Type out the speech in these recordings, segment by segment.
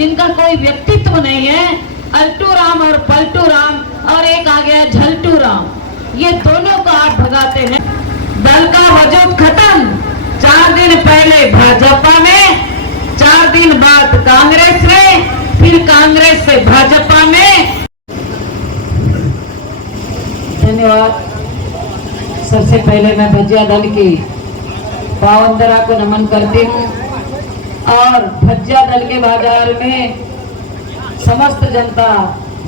जिनका कोई व्यक्तित्व नहीं है, अल्टू राम और पलटू राम, और एक आ गया झलटू राम, ये दोनों को आप भगाते हैं। दल का वजूद खत्म, 4 दिन पहले भाजपा में, 4 दिन बाद कांग्रेस में, फिर कांग्रेस से भाजपा में। धन्यवाद। सबसे पहले मैं भजिया दल की पावनधरा को नमन करती हूँ और भजिया दल के बाजार में समस्त जनता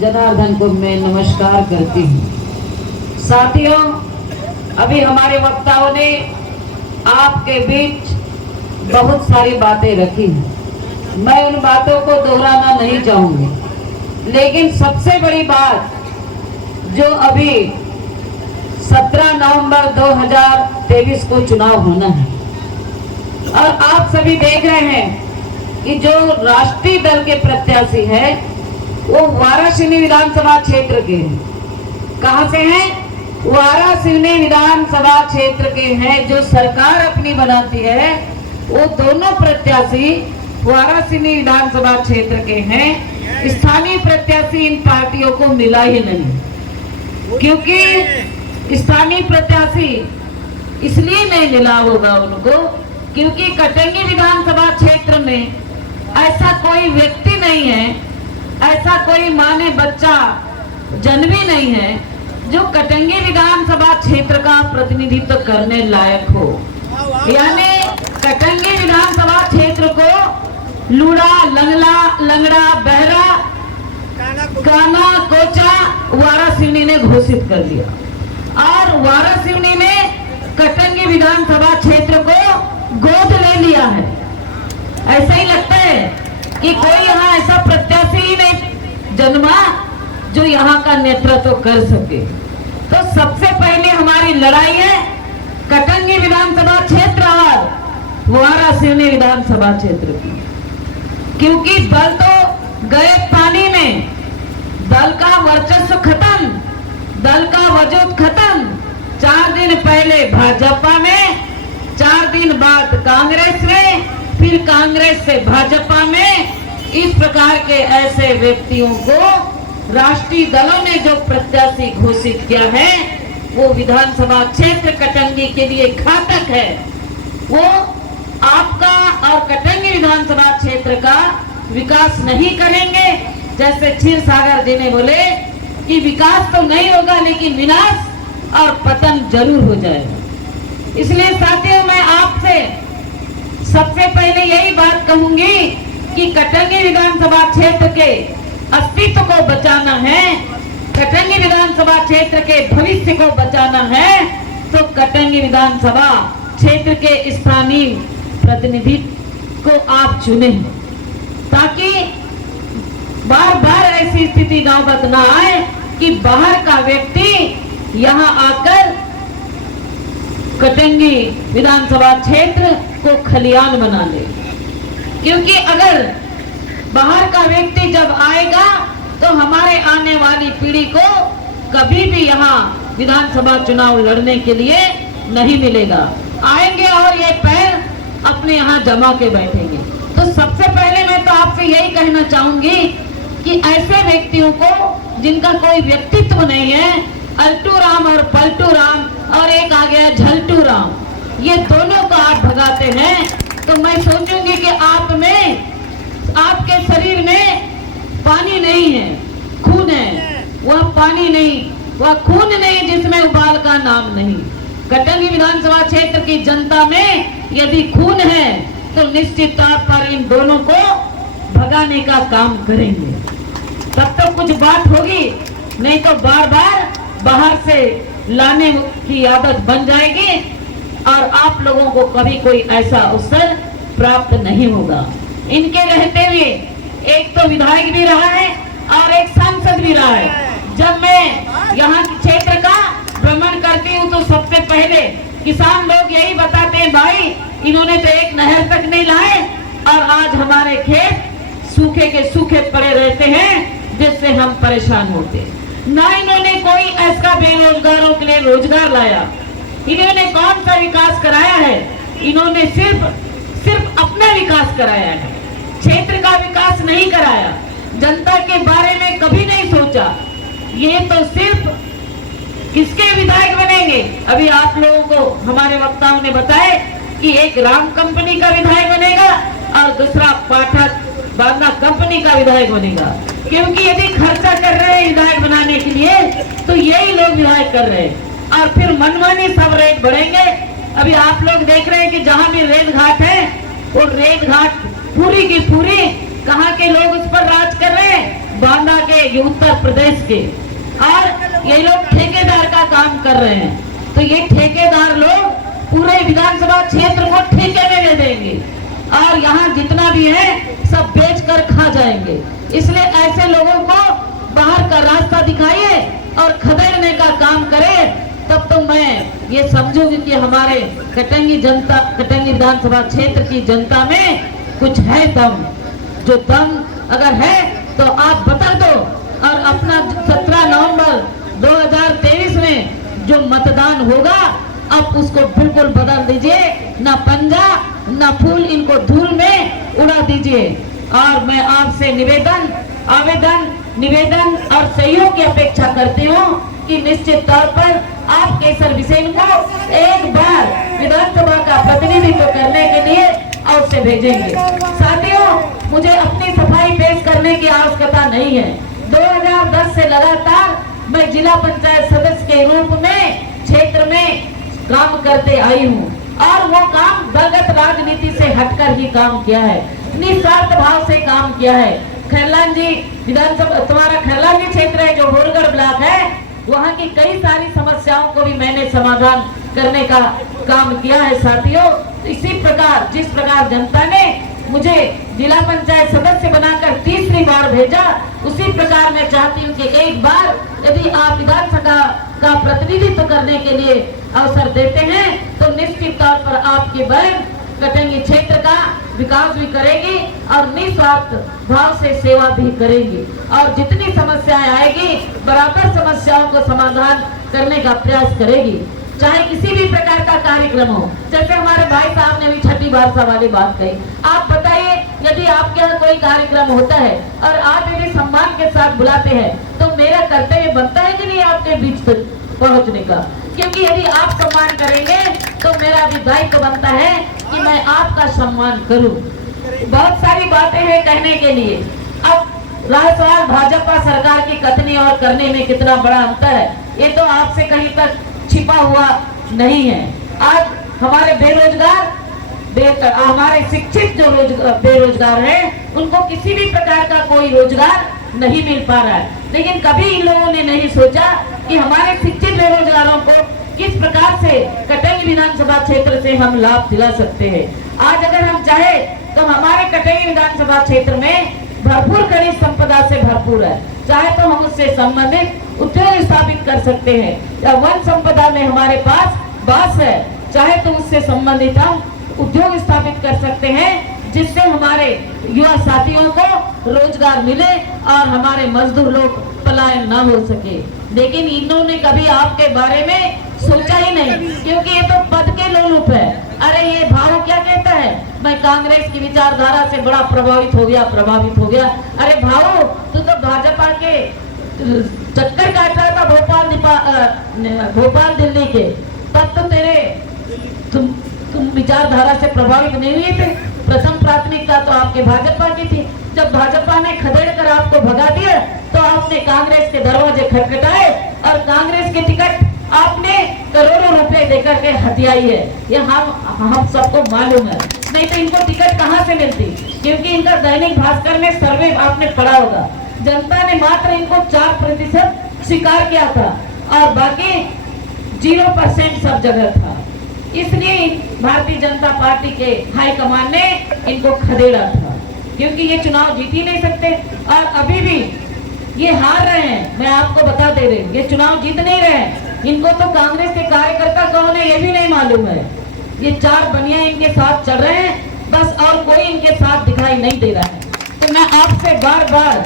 जनार्दन को मैं नमस्कार करती हूँ। साथियों, अभी हमारे वक्ताओं ने आपके बीच बहुत सारी बातें रखी हैं, मैं उन बातों को दोहराना नहीं चाहूंगी, लेकिन सबसे बड़ी बात जो अभी 17 नवंबर 2023 को चुनाव होना है और आप सभी देख रहे हैं कि जो राष्ट्रीय दल के प्रत्याशी है वो वारासिवनी विधानसभा क्षेत्र के हैं। कहां से हैं? वारासिवनी विधानसभा क्षेत्र के हैं। जो सरकार अपनी बनाती है वो दोनों प्रत्याशी वारासिवनी विधानसभा क्षेत्र के हैं। स्थानीय प्रत्याशी इन पार्टियों को मिला ही नहीं, क्योंकि स्थानीय प्रत्याशी इसलिए नहीं मिला होगा उनको क्योंकि कटंगी विधानसभा क्षेत्र में ऐसा कोई व्यक्ति नहीं है, ऐसा कोई माँ ने बच्चा जन्म ही नहीं है जो कटंगी विधानसभा क्षेत्र का प्रतिनिधित्व करने लायक हो। यानी कटंगी विधानसभा क्षेत्र को लूड़ा, लंगड़ा, बहरा, काना, कोचा वारासिवनी ने घोषित कर दिया और वारासिवनी ने कटंगी विधानसभा क्षेत्र को गोद ले लिया है। ऐसा ही लगता है कि कोई यहाँ ऐसा प्रत्याशी ही नहीं जन्मा जो यहाँ का नेतृत्व कर सके। तो सबसे पहले हमारी लड़ाई है कटंगी विधानसभा क्षेत्र और वारासिवनी विधानसभा क्षेत्र की, क्योंकि दल तो गए पानी में, दल का वर्चस्व खत्म, दल का वजूद खत्म। 4 दिन पहले भाजपा में, 4 दिन बाद कांग्रेस में, फिर कांग्रेस से भाजपा में। इस प्रकार के ऐसे व्यक्तियों को राष्ट्रीय दलों ने जो प्रत्याशी घोषित किया है वो विधानसभा क्षेत्र कटंगी के लिए घातक है। वो आपका और कटंगी विधानसभा क्षेत्र का विकास नहीं करेंगे। जैसे क्षीर सागर जी ने बोले कि विकास तो नहीं होगा लेकिन विनाश और पतन जरूर हो जाएगा। इसलिए साथियों, मैं आपसे सबसे पहले यही बात कहूंगी कि कटंगी विधानसभा क्षेत्र के अस्तित्व को बचाना है, कटंगी विधानसभा क्षेत्र के भविष्य को बचाना है, तो कटंगी विधानसभा क्षेत्र के स्थानीय प्रतिनिधि को आप चुने, ताकि बार बार ऐसी स्थिति नौबत ना आए कि बाहर का व्यक्ति यहाँ आकर कटंगी विधानसभा क्षेत्र को खलियान बना ले। क्योंकि अगर बाहर का व्यक्ति जब आएगा तो हमारे आने वाली पीढ़ी को कभी भी यहाँ विधानसभा चुनाव लड़ने के लिए नहीं मिलेगा। आएंगे और ये पैर अपने यहाँ जमा के बैठेंगे। तो सबसे पहले मैं तो आपसे यही कहना चाहूंगी कि ऐसे व्यक्तियों को जिनका कोई व्यक्तित्व नहीं है, अल्टू राम और पलटू राम, और एक आ गया झलटू राम, ये दोनों को आप भगाते हैं तो मैं सोचूंगी कि आप में, आपके शरीर में पानी नहीं है, खून है। वह पानी नहीं, वह खून नहीं जिसमें उबाल का नाम नहीं। कटंगी विधानसभा क्षेत्र की जनता में यदि खून है तो निश्चित तौर पर इन दोनों को भगाने का काम करेंगे, तब तो कुछ बात होगी। नहीं तो बार बार बाहर से लाने की आदत बन जाएगी और आप लोगों को कभी कोई ऐसा अवसर प्राप्त नहीं होगा। इनके रहते हुए एक तो विधायक भी रहा है और एक सांसद भी रहा है। जब मैं यहाँ के क्षेत्र का भ्रमण करती हूँ तो सबसे पहले किसान लोग यही बताते हैं, भाई इन्होंने तो एक नहर तक नहीं लाए और आज हमारे खेत सूखे के सूखे पड़े रहते हैं जिससे हम परेशान होते हैं। ना इन्होंने कोई ऐसा बेरोजगारों के लिए रोजगार लाया, इन्होंने कौन सा विकास कराया है? इन्होंने सिर्फ अपना विकास कराया है, क्षेत्र का विकास नहीं करा। सोचा। ये तो सिर्फ किसके विधायक बनेंगे? अभी आप लोगों को हमारे वक्ताओं ने बताया कि एक राम कंपनी का विधायक बनेगा और दूसरा पाठक बांदा कंपनी का विधायक बनेगा। क्योंकि यदि खर्चा कर रहे हैं विधायक बनाने के लिए तो यही लोग विधायक कर रहे हैं और फिर मनमानी सब रेट बढ़ेंगे। अभी आप लोग देख रहे हैं कि जहां भी रेल घाट है वो रेल घाट पूरी की पूरी कहाँ के लोग उस पर राज कर रहे हैं? बांदा के, ये उत्तर प्रदेश के, और ये लोग ठेकेदार का काम कर रहे हैं। तो ये ठेकेदार लोग पूरे विधानसभा क्षेत्र को ठेके में दे देंगे और यहाँ जितना भी है सब बेच कर खा जाएंगे। इसलिए ऐसे लोगों को बाहर का रास्ता दिखाइए और खदेड़ने का काम करें, तब तो मैं ये समझूंगी कि हमारे कटंगी विधानसभा क्षेत्र की जनता में कुछ है दम। जो दम अगर है तो आप बता दो और अपना 17 नवंबर 2023 में जो मतदान होगा आप उसको बिल्कुल बदल दीजिए, ना पंजा ना फूल इनको धूल में उड़ा दीजिए। और मैं आपसे निवेदन और सहयोग की अपेक्षा करती हूँ कि निश्चित तौर पर आप केसर बिसेन को एक बार विधानसभा का प्रतिनिधित्व करने के लिए अवश्य भेजेंगे। साथियों, मुझे अपनी सफाई पेश करने की आवश्यकता नहीं है। 2010 से लगातार मैं जिला पंचायत सदस्य के रूप में क्षेत्र में काम करते आई हूँ और वो काम दलगत राजनीति से हटकर ही काम किया है, निस्वार्थ भाव से काम किया है। खैरलान जी विधानसभा, तुम्हारा खैरलान जी क्षेत्र है जो होरगढ़ ब्लॉक है, वहाँ की कई सारी समस्याओं को भी मैंने समाधान करने का काम किया है। साथियों, इसी प्रकार जिस प्रकार जनता ने मुझे जिला पंचायत सदस्य बनाकर तीसरी बार भेजा, उसी प्रकार मैं चाहती हूँ कि एक बार यदि आप विधानसभा का प्रतिनिधित्व करने के लिए अवसर देते हैं तो निश्चित तौर पर आपकी बहन कटंगी क्षेत्र का विकास भी करेगी और निस्वार्थ भाव से सेवा भी करेगी और जितनी समस्याएं आएगी बराबर समस्याओं को समाधान करने का प्रयास करेगी, चाहे किसी भी प्रकार का कार्यक्रम हो। जैसे हमारे भाई साहब ने भी छठी भाषा वाली बात कही। आप बताइए, यदि आपके यहाँ कोई कार्यक्रम होता है और आप यदि सम्मान के साथ बुलाते हैं तो मेरा कर्तव्य बनता है कि नहीं आपके बीच तक पहुँचने का? क्योंकि यदि आप सम्मान करेंगे तो मेरा भी दायित्व बनता है कि मैं आपका सम्मान करूं। बहुत सारी बातें हैं कहने के लिए। अब रहा सवाल भाजपा सरकार की कथनी और करने में कितना बड़ा अंतर है, ये तो आपसे कहीं तक छिपा हुआ नहीं है। आज हमारे हमारे शिक्षित जो बेरोजगार हैं, उनको किसी भी प्रकार का कोई रोजगार नहीं मिल पा रहा है। लेकिन कभी इन लोगों ने नहीं सोचा कि हमारे शिक्षित बेरोजगारों को किस प्रकार से कटंगी विधानसभा क्षेत्र से हम लाभ दिला सकते हैं। आज अगर हम चाहे तो हमारे कटंगी विधानसभा क्षेत्र में भरपूर खनिज संपदा से भरपूर है, चाहे तो हम उससे संबंधित उद्योग स्थापित कर सकते हैं। या वन संपदा में हमारे पास बांस है, चाहे तो उससे संबंधित हम उद्योग स्थापित कर सकते हैं, जिससे हमारे युवा साथियों को रोजगार मिले और हमारे मजदूर लोग पलायन न हो सके। लेकिन इन्होंने कभी आपके बारे में सोचा ही नहीं, क्योंकि ये तो पद के लोलुप है। अरे ये भाव क्या कहता है, मैं कांग्रेस की विचारधारा से बड़ा प्रभावित हो गया। अरे भाव, तू तो भाजपा के चक्कर काट रहा था भोपाल दिल्ली के, तब तो तुम विचारधारा से प्रभावित नहीं हुए थे। प्रथम प्राथमिकता तो आपके भाजपा की थी। जब भाजपा ने खदेड़ कर आपको भगा दिया तो आपने कांग्रेस के दरवाजे खटखटाए और कांग्रेस की टिकट आपने करोड़ों रुपए देकर के हथियाई है। ये हम सबको मालूम है, नहीं तो इनको टिकट कहाँ से मिलती? क्योंकि इनका दैनिक भास्कर में सर्वे आपने पढ़ा होगा, जनता ने मात्र इनको 4% स्वीकार किया था और बाकी 0% सब जगह था। इसलिए भारतीय जनता पार्टी के हाईकमान ने इनको खदेड़ा था, क्योंकि ये चुनाव जीत ही नहीं सकते और अभी भी ये हार रहे हैं। मैं आपको बता दे रही हूँ, ये चुनाव जीत नहीं रहे हैं। इनको तो कांग्रेस के कार्यकर्ता कौन है ये भी नहीं मालूम है। ये 4 बनिया इनके साथ चल रहे हैं बस, और कोई इनके साथ दिखाई नहीं दे रहा है। तो मैं आपसे बार बार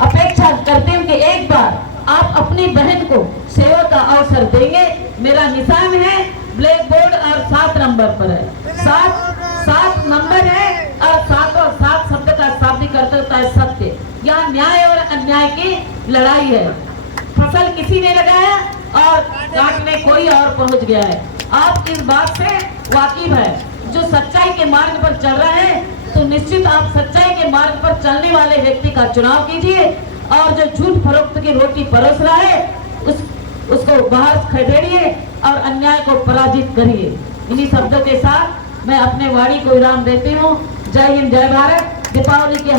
अपेक्षा करती हूँ कि एक बार आप अपनी बहन को सेवा का अवसर देंगे। मेरा निशान है ब्लैक बोर्ड और 7 नंबर पर है, 7 नंबर है और 7 शब्द का शाब्दिक अर्थ होता है सत्य। यहाँ न्याय और अन्याय की लड़ाई है। फसल किसी ने लगाया और काटने कोई और पहुंच गया है। आप इस बात से वाकिफ है, जो सच्चाई के मार्ग पर चल रहा है तो निश्चित आप सच्चाई के मार्ग पर चलने वाले व्यक्ति का चुनाव कीजिए, और जो झूठ फरोख्त की रोटी परोस रहा है उसको बाहर खदेड़िए और अन्याय को पराजित करिए। इन्हीं शब्दों के साथ मैं अपने वाणी को विराम देती हूँ। जय हिंद, जय भारत। दीपावली के